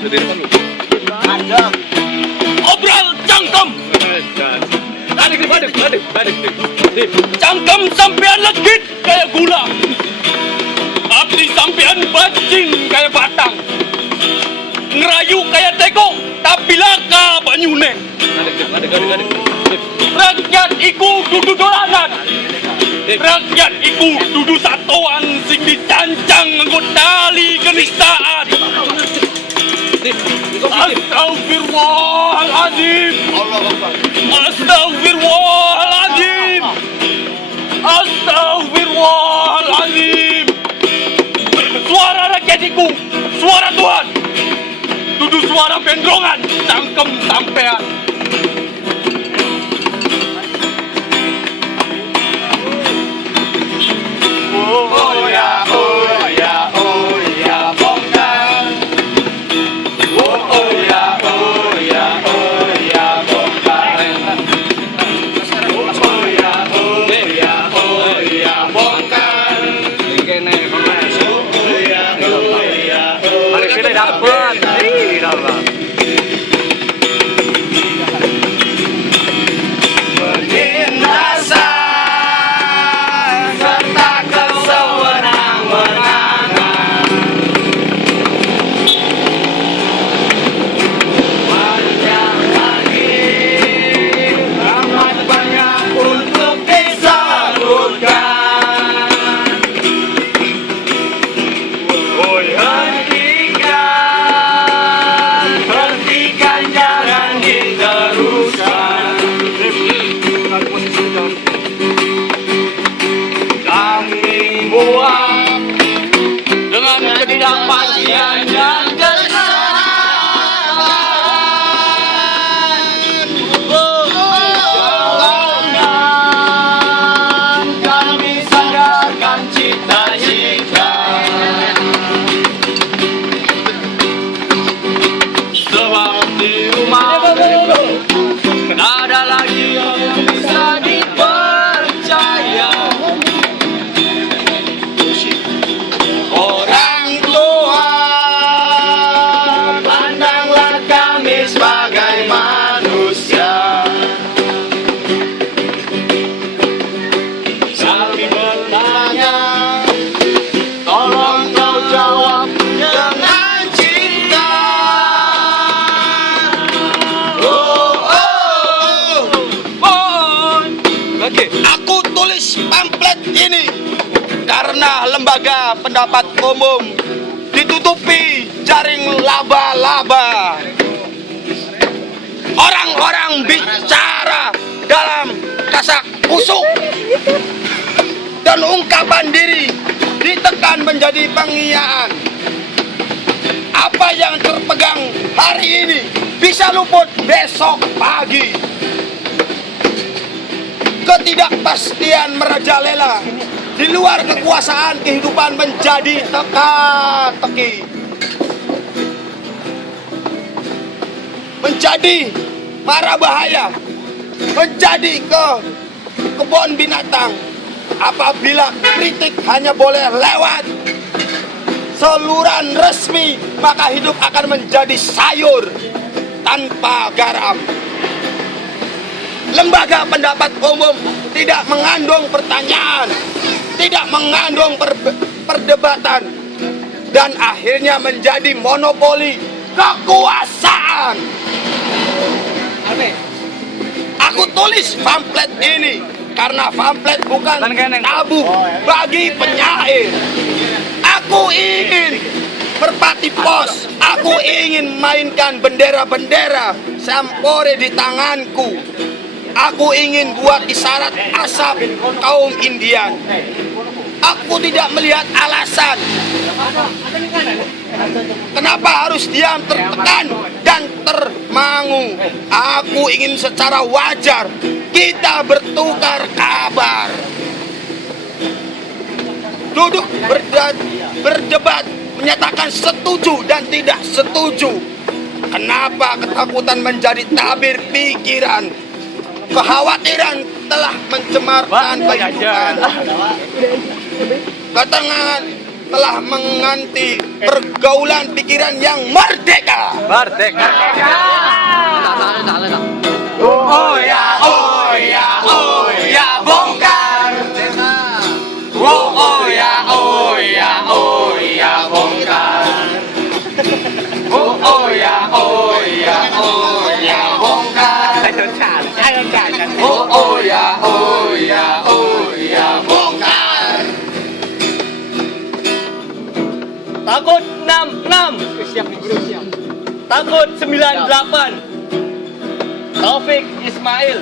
Ada. Obral cangkem. Cangkem sampean legit kayak gula. Abdi sampean bajing kayak batang. Ngerayu kayak teko, tapi laka banyune. Rakyat iku dudu dolanan. Rakyat iku dudu satuan sing dicancang nganggo tali kenistaan. Astagfirullahaladzim. Astagfirullahaladzim. Astagfirullahaladzim. Suara rakyat iku suara Tuhan. Dudu suara bendrongan cangkem sampean. Oh ya, oh ya, oh ya, bongkar. Oh ya, oh ya, oh ya, bongkar. Oh ya, oh ya, oh ya, bongkar. Kene Mas. Oh ya, oh ya, oh Mari sini dapat. Dapat. Penindasan serta kesewenang-wenangan. Panjang lagi, amat banyak untuk disebutkan. Hentikan, jangan diteruskan. Kami muak dengan ketidakpastian dan kesalahan. Jangan kami sandarkan cita-cita. Sebab di rumah tak ada lagi yang bisa dipercaya. Orang tua, pandanglah kami sebagai manusia. Kami bertanya, tolong kau jawab dengan cinta. Aku tulis pamflet ini karena lembaga pendapat umum ditutupi jaring laba-laba. Orang-orang bicara dalam kasak kusuk dan ungkapan diri ditekan menjadi pengiyakan. Apa yang terpegang hari ini bisa luput besok pagi. Ketidakpastian merajalela di luar kekuasaan kehidupan menjadi teka-teki, menjadi mara bahaya, menjadi kebun binatang. Apabila kritik hanya boleh lewat saluran resmi, maka hidup akan menjadi sayur tanpa garam. Lembaga pendapat umum tidak mengandung pertanyaan, tidak mengandung perdebatan, dan akhirnya menjadi monopoli kekuasaan. Aku tulis pamflet ini karena pamflet bukan tabu bagi penyair. Aku ingin merpati pos, aku ingin mainkan bendera-bendera Sampore di tanganku. Aku ingin buat isyarat asap kaum Indian. Aku tidak melihat alasan kenapa harus diam, tertekan, dan termangu. Aku ingin secara wajar kita bertukar kabar, duduk berdebat, menyatakan setuju dan tidak setuju. Kenapa ketakutan menjadi tabir pikiran? Kekhawatiran telah mencemarkan kehidupan. telah menganti pergaulan pikiran yang merdeka. Merdeka. Oh ya, oh ya, oh ya, bongkar. Oh ya, oh ya, oh ya, bongkar. Oh ya, oh ya, oh ya, bongkar. Oh ya, oh ya, oh ya, bongkar. Takut 66. Takut 98. Taufik Ismail.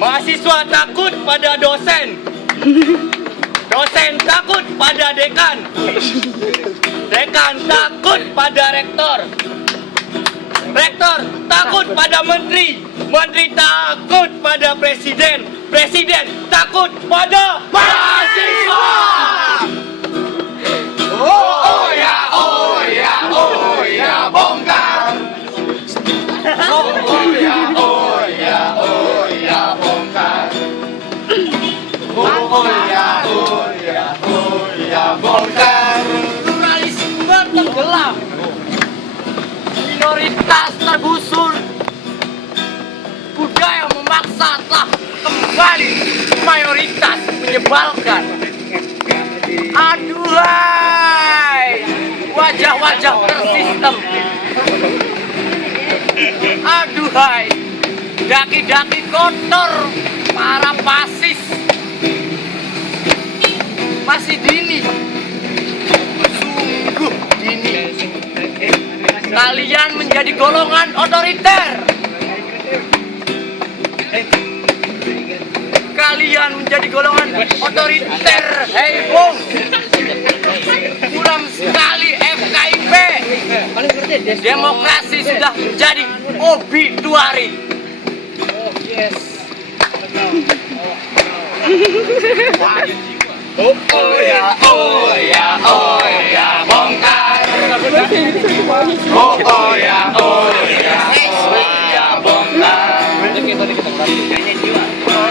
Mahasiswa takut pada dosen. Dosen takut pada dekan. Dekan takut pada rektor. Rektor takut pada menteri. Menteri takut pada presiden. Presiden takut pada mahasiswa. Oh ya, oh ya, oh ya, bongkar. Oh ya, oh ya, oh ya, bongkar. Oh ya, oh ya, oh ya, bongkar. Pluralisme tenggelam. Minoritas tergusur. Budaya memaksa telah kembali. Mayoritas menyebalkan. Aduhai, wajah-wajah tersistem. Aduhai, daki-daki kotor para pasis. Masih dini, sungguh dini. Kalian menjadi golongan otoriter. Kalian menjadi golongan otoriter. Hei Bung, muram sekali FKIP. Demokrasi sudah menjadi obituari. Oh ya, oh ya, oh ya, bongkar. Oh ya, oh ya, oh ya, bongkar. Oh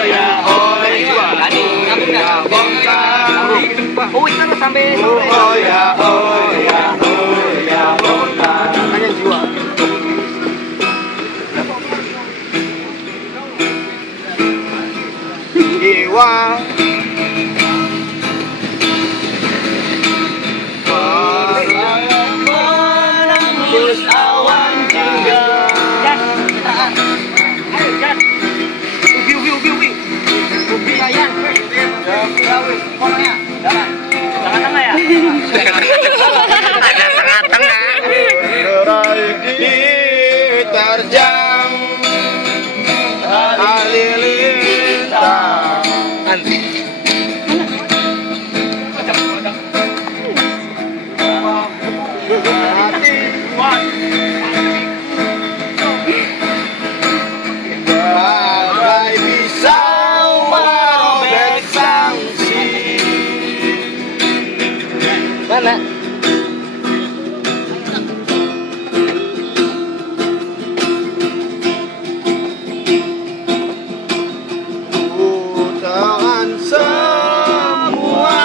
ya, oh ya, bongkar. Oh, itu sampai Oh ya, oh ya, oh ya, bongkar. hanya jiwa. Jiwa. Menembus awan hingga. Ubi ayam. Tengah-tengah ya? Tengah-tengah. Gerai diterjang halilintar. Bagai pisau merobek sanksi. Mana? Putaran semua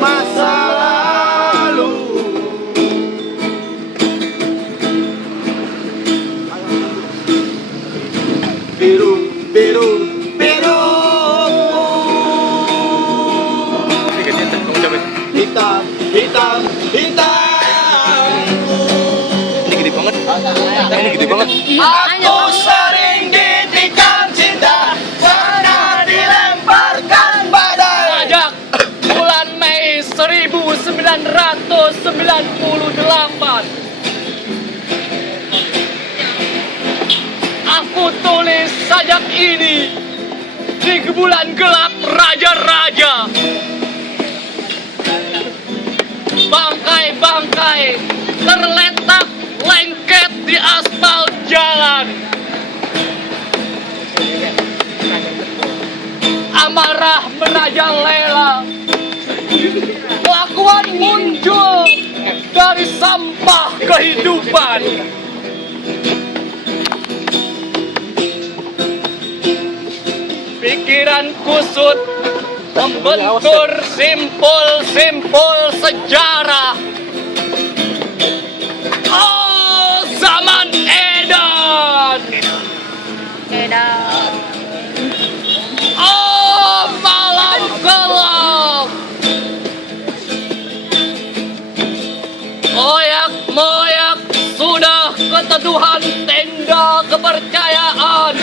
masa lalu. Biru, biru, biru. Hitam, hitam, hitam. Ini gede banget. Ini gede banget. Aku sering ditikam cinta, pernah dilemparkan badai. Sejak bulan Mei 1998, aku tulis sajak ini di bulan gelap raja-raja. Bangkai-bangkai terletak lengket di aspal jalan. Amarah merajalela. Kelakuan muncul dari sampah kehidupan. Pikir pikiran kusut membentur simpul-simpul sejarah. Oh, zaman edan. Oh, malam gelap. Moyak-moyak sudah keteduhan tenda kepercayaan.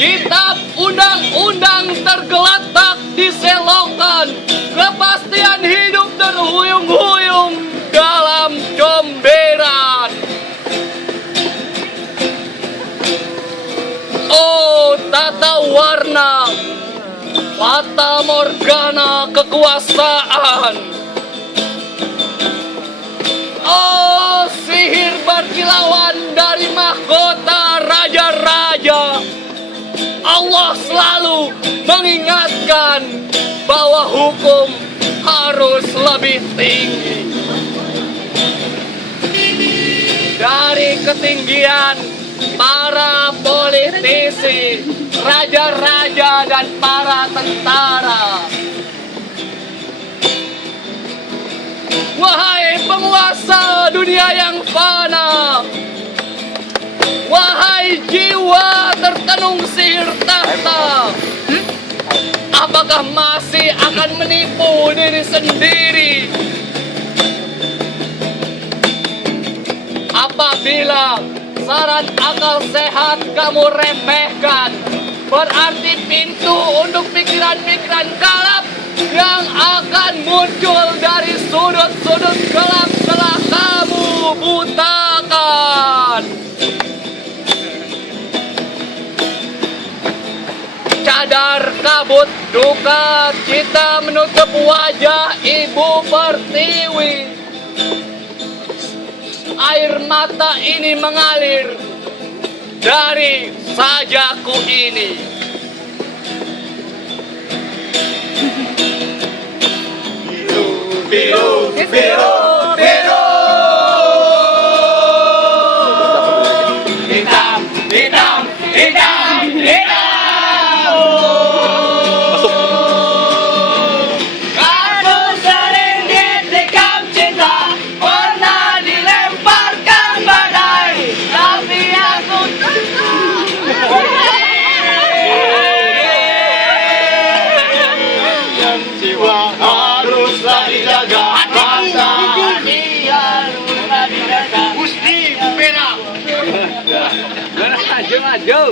Kitab undang-undang tergeletak di selokan. Kepastian hidup terhuyung-huyung dalam comberan. Oh, tata warna, fata morgana kekuasaan. Oh, sihir berkilauan dari mahkota raja-raja. Allah selalu mengingatkan bahwa hukum harus lebih tinggi. Dari ketinggian para politisi, raja-raja dan para tentara. Wahai penguasa dunia yang fana, wahai jiwa tertenung sihir tahta, apakah masih akan menipu diri sendiri? Apabila saran akal sehat kamu remehkan, berarti pintu untuk pikiran-pikiran gelap yang akan muncul dari sudut-sudut gelap telah kamu butakan. Cadar kabut duka cita menutup wajah Ibu Pertiwi. Air mata ini mengalir dari sajaku ini. Biru, biru, biru. Hitam, hitam, hitam, hitam. Aku sering ditikam cinta, pernah dilemparkan badai, tapi aku yang jiwa haruslah dijaga, mata hati haruslah dijaga. Gusti Perak, maju.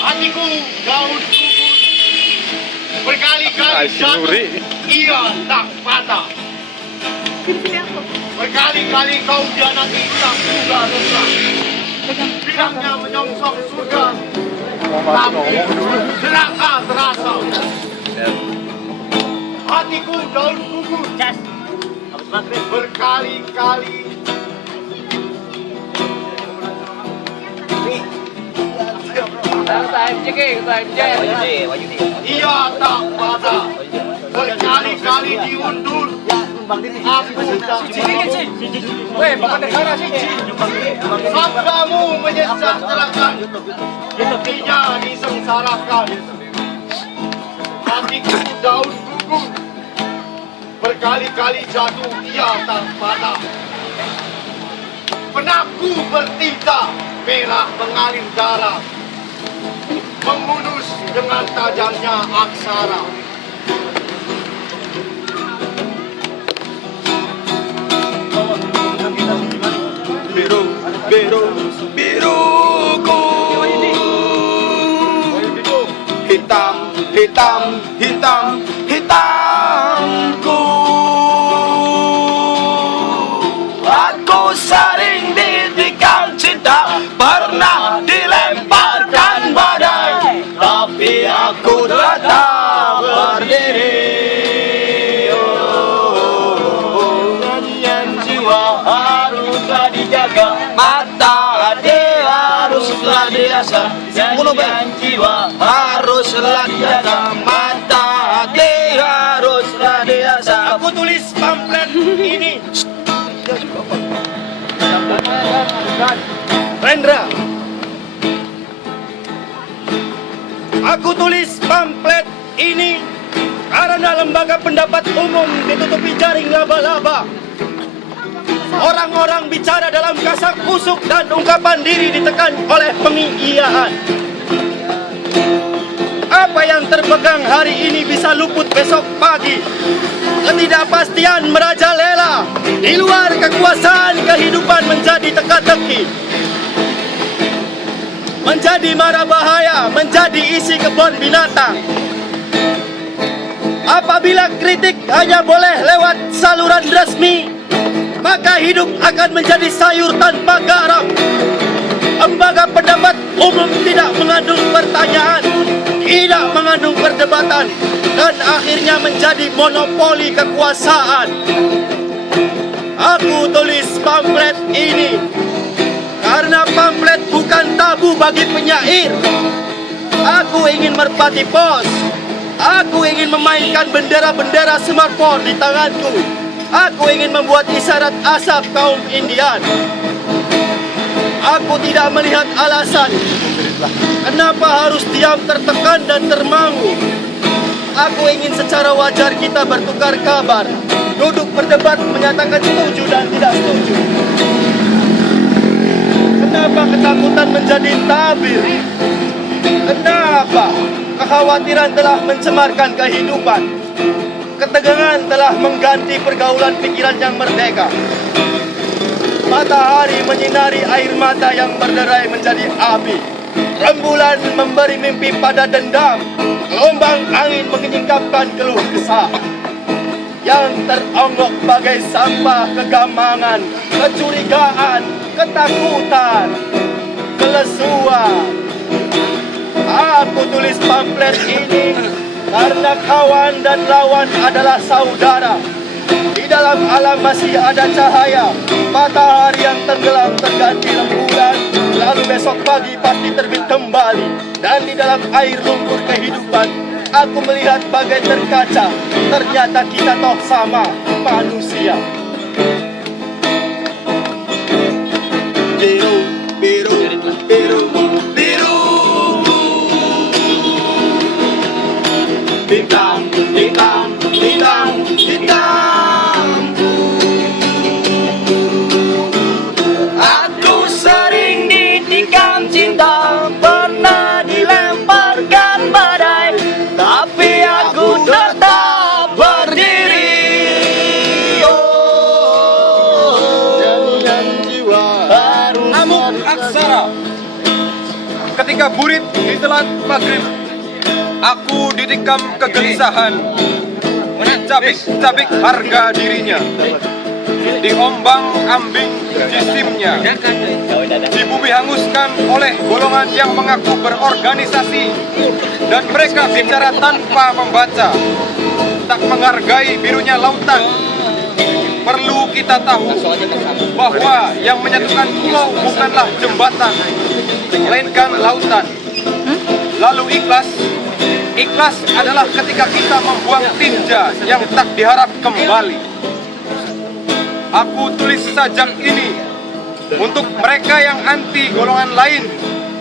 Hatiku daun gugur, berkali-kali jatuh, ia tak patah. Berkali-kali kau dianati tak duga-duga, bilangnya menyongsong surga, tapi neraka terasa. Hatiku daun gugur, berkali-kali ia tak patah. Berkali-kali diundur, aku tak sabdamu menyejahterakan, buktinya disengsarakan. Hatiku daun gugur, berkali-kali jatuh, ia tak patah. Benakku bertinta, merah mengalir darah, menghunus dengan tajamnya aksara. Biru, biru, biruku. Hitam, hitam, hitam, hitamku. Aku sering ditikam cinta, pernah dilemparkan badai, tapi aku tetap berdiri. Nyanyian jiwa haruslah dijaga, mata hati haruslah diasah. Nyanyian jiwa haruslah dijaga, mata hati haruslah diasah. Aku tulis pamflet ini. Rendra, Aku tulis pamflet ini karena lembaga pendapat umum ditutupi jaring laba-laba. Orang-orang bicara dalam kasak kusuk dan ungkapan diri ditekan oleh pengiiyaan. Apa yang terpegang hari ini bisa luput besok pagi. Ketidakpastian merajalela. Di luar kekuasaan kehidupan menjadi teka-teki. Menjadi mara bahaya, menjadi isi kebun binatang. Apabila kritik hanya boleh lewat saluran resmi, maka hidup akan menjadi sayur tanpa garam. Lembaga pendapat umum tidak mengandung pertanyaan, tidak mengandung perdebatan, dan akhirnya menjadi monopoli kekuasaan. Aku tulis pamflet ini karena pamflet bukan tabu bagi penyair. Aku ingin merpati pos. Aku ingin memainkan bendera-bendera smartphone di tanganku. Aku ingin membuat isyarat asap kaum Indian. Aku tidak melihat alasan kenapa harus diam tertekan dan termangu. Aku ingin secara wajar kita bertukar kabar, duduk berdebat, menyatakan setuju dan tidak setuju. Kenapa ketakutan menjadi tabir? Kenapa kekhawatiran telah mencemarkan kehidupan? Ketegangan telah mengganti pergaulan pikiran yang merdeka. Matahari menyinari air mata yang berderai menjadi api. Rembulan memberi mimpi pada dendam. Gelombang angin mengenyingkapkan keluh kesah. Yang teronggok bagai sampah kegamangan, kecurigaan, ketakutan, kelesuan. Aku tulis pamflet ini karena kawan dan lawan adalah saudara. Di dalam alam masih ada cahaya. Matahari yang tenggelam terganti rembulan, lalu besok pagi pasti terbit kembali. Dan di dalam air lumpur kehidupan, aku melihat bagai terkaca. Ternyata kita toh sama, manusia. Biru, biru, biru, biru. Hitam, hitam, hitam, hitam. Aku sering ditikam cinta, pernah dilemparkan badai, tapi aku tetap berdiri. Nyanyian jiwa harus Amuk aksara. Ketika burit ditelan maghrib, aku ditikam kegelisahan. Cabik-cabik harga dirinya, diombang-ambing jisimnya, dibumi hanguskan oleh golongan yang mengaku berorganisasi, dan mereka bicara tanpa membaca, tak menghargai birunya lautan. Perlu kita tahu bahwa yang menyatukan pulau bukanlah jembatan, melainkan lautan. Lalu ikhlas adalah ketika kita membuang tinja yang tak diharap kembali. Aku tulis sajak ini untuk mereka yang anti golongan lain,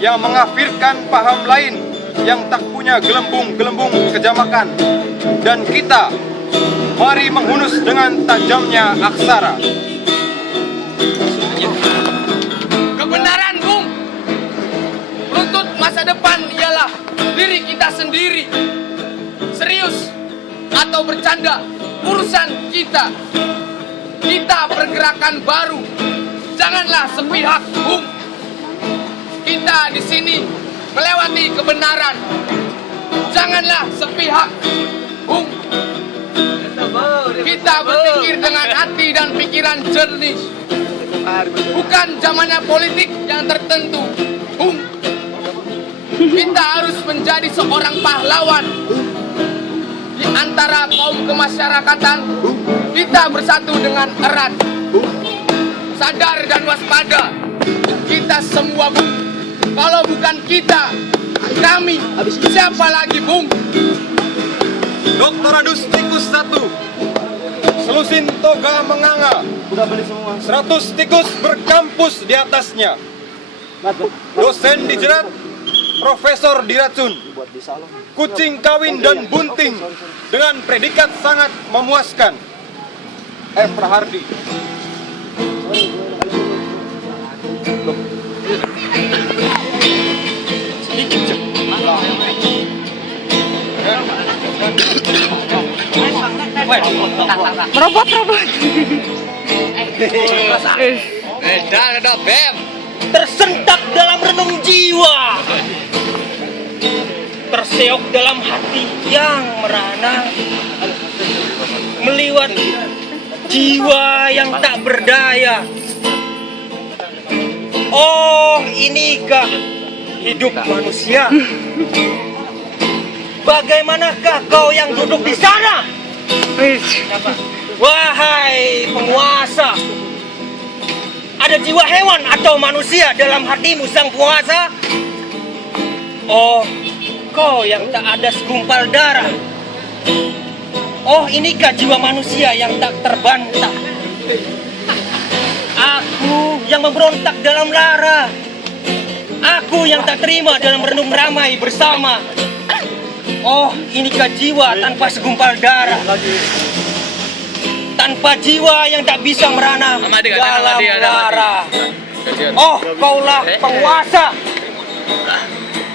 yang mengafirkan paham lain, yang tak punya gelembung-gelembung kejamakan. Dan kita, mari menghunus dengan tajamnya aksara. Kebenaran, Bung. Runtut masa depan ialah diri kita sendiri. Serius atau bercanda, urusan kita. Kita pergerakan baru. Janganlah sepihak, Bung. Kita di sini melewati kebenaran. Janganlah sepihak, Bung. Kita berpikir dengan hati dan pikiran jernih. Bukan zamannya politik yang tertentu, Bung. Kita harus menjadi seorang pahlawan. Di antara kaum kemasyarakatan, kita bersatu dengan erat. Sadar dan waspada. Kita semua, Bung. Kalau bukan kita, kami, siapa lagi, Bung? Doktoradus tikus 1, selusin toga menganga, 100 tikus berkampus di atasnya. Dosen dijerat, profesor diracun, kucing kawin dan bunting dengan predikat sangat memuaskan. F. Rahardi. Robot. Ada BEM. Tersentak dalam renung jiwa, terseok dalam hati yang merana, meliwat jiwa yang tak berdaya. Oh, inikah hidup manusia? Bagaimanakah kau yang duduk di sana? Wahai penguasa, ada jiwa hewan atau manusia dalam hatimu sang penguasa? Oh, kau yang tak ada segumpal darah. Oh, inikah jiwa manusia yang tak terbantah? Aku yang memberontak dalam lara. Aku yang tak terima dalam renung ramai bersama. Oh, inikah jiwa tanpa segumpal darah, tanpa jiwa yang tak bisa merana dalam lara. Oh, kaulah penguasa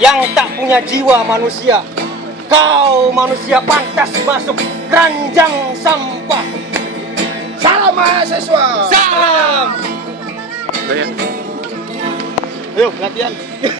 yang tak punya jiwa manusia. Kau manusia pantas masuk keranjang sampah. Salam mahasiswa. Salam. Ayo latihan.